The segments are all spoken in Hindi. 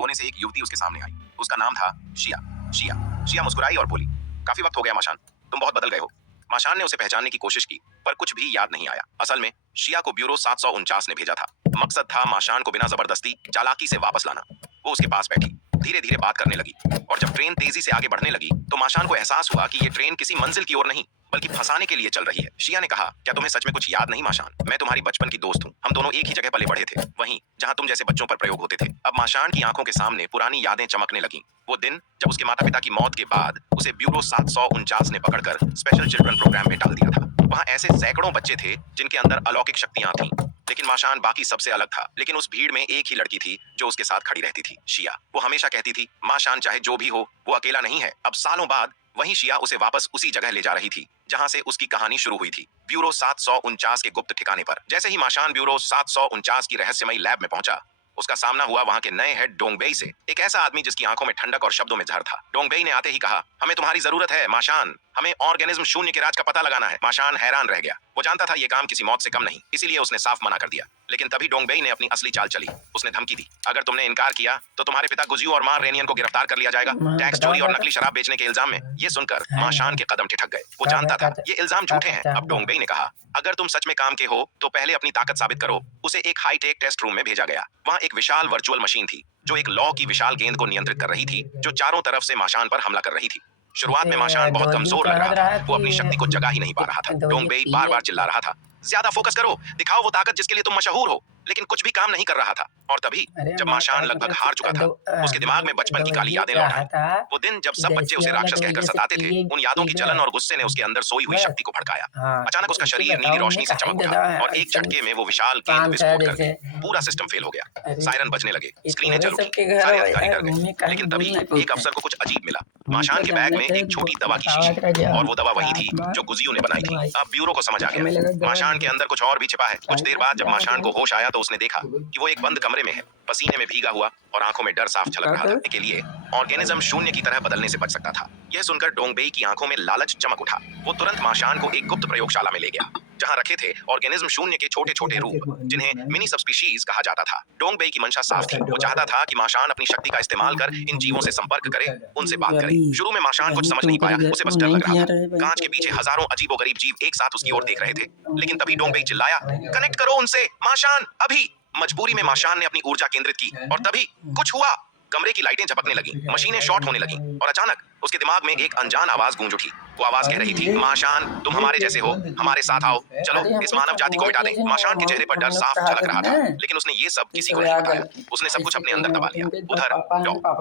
कोने से एक युवती उसके सामने आई। उसका नाम था शिया। शिया शिया मुस्कुराई और बोली, काफी वक्त हो गया माशान, तुम बहुत बदल गए हो। माशान ने उसे पहचानने की कोशिश की, पर कुछ भी याद नहीं आया। असल में शिया को ब्यूरो 749 ने भेजा था। मकसद था माशान को बिना जबरदस्ती चालाकी से वापस लाना। वो उसके पास बैठी, धीरे धीरे बात करने लगी, और जब ट्रेन तेजी से आगे बढ़ने लगी तो माशान को एहसास हुआ कि ये ट्रेन किसी मंजिल की ओर नहीं बल्कि फंसाने के लिए चल रही है। शिया ने कहा, क्या तुम्हें सच में कुछ याद नहीं माशान? मैं तुम्हारी बचपन की दोस्त हूँ, हम दोनों एक ही जगह पले बढ़े थे, वहीं जहाँ तुम जैसे बच्चों पर प्रयोग होते थे। अब माशान की आंखों के सामने पुरानी यादें चमकने लगी। वो दिन जब उसके माता पिता की मौत के बाद उसे ब्यूरो 749 ने पकड़कर स्पेशल चिल्ड्रन प्रोग्राम में डाल दिया था। वहाँ ऐसे सैकड़ों बच्चे थे जिनके अंदर अलौकिक शक्तियां थीं, लेकिन माशान बाकी सबसे अलग था। लेकिन उस भीड़ में एक ही लड़की थी जो उसके साथ खड़ी रहती थी, शिया। वो हमेशा कहती थी, माशान चाहे जो भी हो वो अकेला नहीं है। अब सालों बाद वही शिया उसे वापस उसी जगह ले जा रही थी जहां से उसकी कहानी शुरू हुई थी, ब्यूरो 749 के गुप्त ठिकाने पर। जैसे ही माशान ब्यूरो 749 की रहस्यमयी लैब में पहुंचा, उसका सामना हुआ वहां के नए हेड डोंगबेई से, एक ऐसा आदमी जिसकी आंखों में ठंडक और शब्दों में जहर था। डोंगबेई ने आते ही कहा, हमें तुम्हारी जरूरत है माशान, हमें ऑर्गेनिज्म शून्य के राज का पता लगाना है। माशान हैरान रह गया। वो जानता था ये काम किसी मौत से कम नहीं, इसीलिए उसने साफ मना कर दिया। लेकिन तभी डोंगबेई ने अपनी असली चाल चली। उसने धमकी दी, अगर तुमने इनकार किया तो तुम्हारे पिता गुजियो और मां रेनियन को गिरफ्तार कर लिया जाएगा, टैक्स चोरी और नकली शराब बेचने के इल्जाम में। ये सुनकर माशान के कदम ठिठक गए। वो जानता था ये इल्जाम झूठे हैं। अब डोंगबेई ने कहा, अगर तुम सच में काम के हो तो पहले अपनी ताकत साबित करो। उसे एक हाईटेक टेस्ट रूम में भेजा गया। वहां एक विशाल वर्चुअल मशीन थी जो एक लौ की विशाल गेंद को नियंत्रित कर रही थी, जो चारों तरफ से माशान पर हमला कर रही थी। शुरुआत में माशान बहुत कमजोर लग रहा था। वो अपनी शक्ति को जगा ही नहीं पा रहा था। डोंगबेई बार बार चिल्ला रहा था, ज्यादा फोकस करो, दिखाओ वो ताकत जिसके लिए तुम मशहूर हो। लेकिन कुछ भी काम नहीं कर रहा था। और तभी जब माशान लगभग हार चुका था, उसके दिमाग में बचपन की काली यादें लौट आई। वो दिन जब सब बच्चे उसे राक्षस कहकर सताते थे, उन यादों की जलन और गुस्से ने उसके अंदर सोई हुई शक्ति को भड़काया। अचानक उसका शरीर नीली रोशनी से चमक उठा और एक झटके में वो विशाल गेंद विस्फोट कर गई। पूरा सिस्टम फेल हो गया। सायरन बजने लगे, स्क्रीनें जल उठी, सारे अधिकारी डर गए। लेकिन तभी एक अफसर को कुछ अजीब मिला। माशान के बैग में एक छोटी दवा की शीशी, और वो दवा वही थी जो गुजियो ने बनाई थी। अब ब्यूरो को समझ आ गया, माशान के अंदर कुछ और भी छिपा है। कुछ देर बाद जब माशान को होश आया तो उसने देखा कि वो एक बंद कमरे में है, पसीने में भीगा हुआ और आंखों में डर साफ झलक रहा था। के लिए ऑर्गेनिज्म शून्य की तरह बदलने से बच सकता था। यह सुनकर डोंगबेई की आंखों में लालच चमक उठा। वो तुरंत माशान को एक गुप्त प्रयोगशाला में ले गया, जहां रखे थे ऑर्गेनिज्म शून्य के छोटे छोटे रूप, जिन्हें मिनी सबस्पीशीज कहा जाता था। डोंगबेई की मंशा साफ थी। वो चाहता था कि माशान अपनी शक्ति का इस्तेमाल कर इन जीवों से संपर्क करे, उनसे बात करे। शुरू में माशान कुछ समझ नहीं पाया, उसे बस डर लग रहा था। कांच के पीछे हजारों अजीबोगरीब जीव एक साथ उसकी ओर देख रहे थे। लेकिन तभी डोंगबेई चिल्लाया, कनेक्ट करो उनसे माशान, अभी। मजबूरी में माशान ने अपनी ऊर्जा केंद्रित की, और तभी कुछ हुआ। कमरे की लाइटें झपकने लगी, मशीनें शॉर्ट होने लगी, और अचानक उसके दिमाग में एक अनजान आवाज गूंज उठी। वो आवाज कह रही थी, माशान तुम हमारे जैसे हो, हमारे साथ आओ, चलो इस मानव जाति को मिटा दें। माशान के चेहरे पर डर साफ झलक रहा था, लेकिन उसने ये सब किसी को नहीं बताया। उसने सब कुछ अपने अंदर दबा लिया। उधर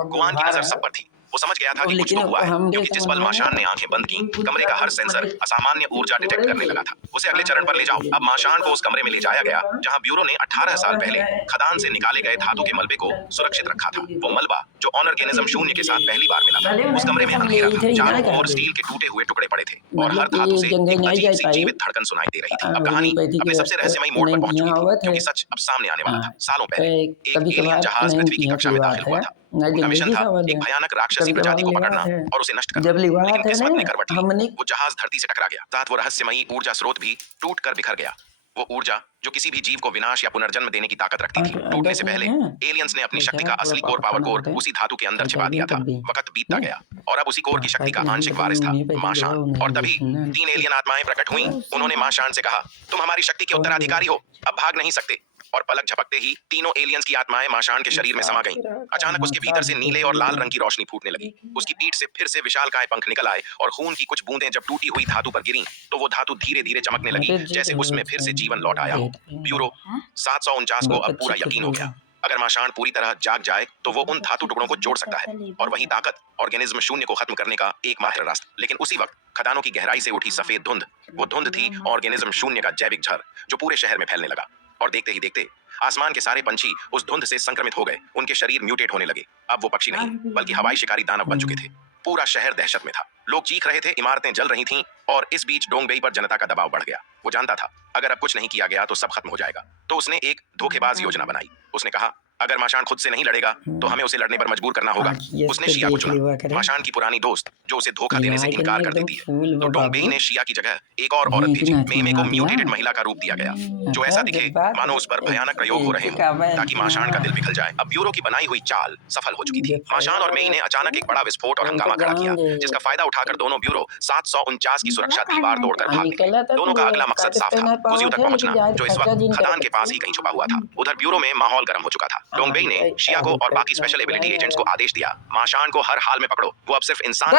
गुआन की नजर सब पर थी। वो समझ गया था कि कुछ तो हुआ है, क्योंकि जिस पल माशान ने आंखें बंद की, कमरे का हर सेंसर असामान्य ऊर्जा डिटेक्ट करने लगा था। उसे अगले चरण पर ले जाओ। अब माशान को उस कमरे में ले जाया गया जहां ब्यूरो ने 18 साल पहले खदान से निकाले गए धातु के मलबे को सुरक्षित रखा था। वो मलबा जो ऑर्गेनिज्म शून्य के साथ पहली बार मिला था। उस कमरे में अंधेरा था, चारों ओर स्टील के टूटे हुए टुकड़े पड़े थे, और हर धातु से एक अजीब सी जीवित धड़कन सुनाई दे रही थी। अब कहानी अपने सबसे रहस्यमयी मोड़ पर पहुंच चुकी थी, क्योंकि सच अब सामने आने वाला था। सालों पहले एक एलियन जहाज पृथ्वी की कक्षा में दाखिल हुआ था। उनका मिशन था एक भयानक राक्षसी प्रजाति को पकड़ना और उसे नष्ट करना। लेकिन किस्मत ने करवट ली, वो जहाज धरती से टकरा गया। साथ वो रहस्यमयी ऊर्जा स्रोत भी टूट कर बिखर गया। वो ऊर्जा जो किसी भी जीव को विनाश या पुनर्जन्म देने की ताकत रखती थी। टूटने से पहले एलियंस ने अपनी शक्ति का असली कोर, पावर कोर, उसी धातु के अंदर छिपा दिया था। वक्त बीतता गया और अब उसी कोर की शक्ति का आंशिक वारिस था माशान। और तभी 3 एलियन आत्माएं प्रकट हुईं। उन्होंने माशान से कहा, तुम हमारी शक्ति के उत्तराधिकारी हो, अब भाग नहीं सकते। और पलक झपकते ही तीनों एलियंस की आत्माएं माशान के शरीर में समा गईं। अचानक उसके भीतर से नीले और लाल रंग की रोशनी फूटने लगी। उसकी पीठ से फिर से विशालकाय पंख निकल आए, और खून की कुछ बूंदें जब टूटी हुई धातु पर गिरीं तो वो धातु धीरे धीरे चमकने लगी, जैसे उसमें फिर से जीवन लौट आया हो। ब्यूरो 749 को अब पूरा यकीन हो गया, अगर माशान पूरी तरह जाग जाए तो वो उन धातु टुकड़ों को जोड़ सकता है, और वही ताकत ऑर्गेनिज्म शून्य को खत्म करने का एकमात्र रास्ता। लेकिन उसी वक्त खदानों की गहराई से उठी सफेद धुंध, वो धुंध थी ऑर्गेनिज्म शून्य का जैविक झर, जो पूरे शहर में फैलने लगा। और देखते ही देखते आसमान के सारे पंछी उस धुंध से संक्रमित हो गए। उनके शरीर म्यूटेट होने लगे। अब वो पक्षी नहीं बल्कि हवाई शिकारी दानव बन चुके थे। पूरा शहर दहशत में था। लोग चीख रहे थे, इमारतें जल रही थीं, और इस बीच डोंगबेई पर जनता का दबाव बढ़ गया। वो जानता था अगर अब कुछ नहीं किया गया तो सब खत्म हो जाएगा। तो उसने एक धोखेबाज योजना बनाई। उसने कहा, अगर माशान खुद से नहीं लड़ेगा तो हमें उसे लड़ने पर मजबूर करना होगा। उसने शिया को चुना, माशान की पुरानी दोस्त जो उसे धोखा देने से इनकार कर देती है। तो डोंगबेई ने शिया की जगह एक और औरत भेजी। मेइमे को म्यूटेटेड महिला का रूप दिया गया जो ऐसा दिखे मानो उस पर भयानक प्रयोग हो रहे हों ताकि माशान का दिल पिघल जाए। अब ब्यूरो की बनाई हुई चाल सफल हो चुकी थी। माशान और मेई ने अचानक एक बड़ा विस्फोट और हंगामा खड़ा किया जिसका फायदा उठाकर दोनों ब्यूरो 749 की सुरक्षा दीवार तोड़कर भाग निकले। दोनों का अगला मकसद साफ था, गुजियो तक पहुंचना जो इस वक्त खदान के पास ही कहीं छुपा हुआ था। उधर ब्यूरो में माहौल गर्म हो चुका था। डोंगबेई ने शिया को और बाकी स्पेशल एबिलिटी एजेंट्स को आदेश दिया, माशान को हर हाल में पकड़ो, वो अब सिर्फ इंसान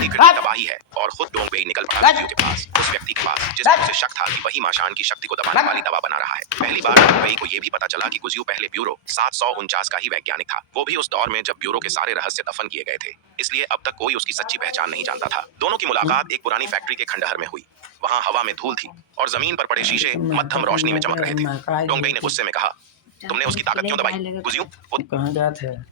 की तबाही है। और खुद डोंगबेई निकल पड़ा गुजियो के पास, उस व्यक्ति के पास जिस पर उसे शक था कि वही माशान की शक्ति को दबाने वाली दवा बना रहा है। पहली बार डोंगबेई को यह भी पता चला कि गुजियो पहले ब्यूरो 749 का ही वैज्ञानिक था, वो भी उस दौर में जब ब्यूरो के सारे रहस्य दफन किए गए थे, इसलिए अब तक कोई उसकी सच्ची पहचान नहीं जानता था। दोनों की मुलाकात एक पुरानी फैक्ट्री के खंडहर में हुई। वहां हवा में धूल थी और जमीन पर पड़े शीशे मध्यम रोशनी में चमक रहे थे। डोंगबेई ने गुस्से में कहा, तुमने उसकी ताकत क्यों दबाई? गुजियो कहाँ जाते हैं?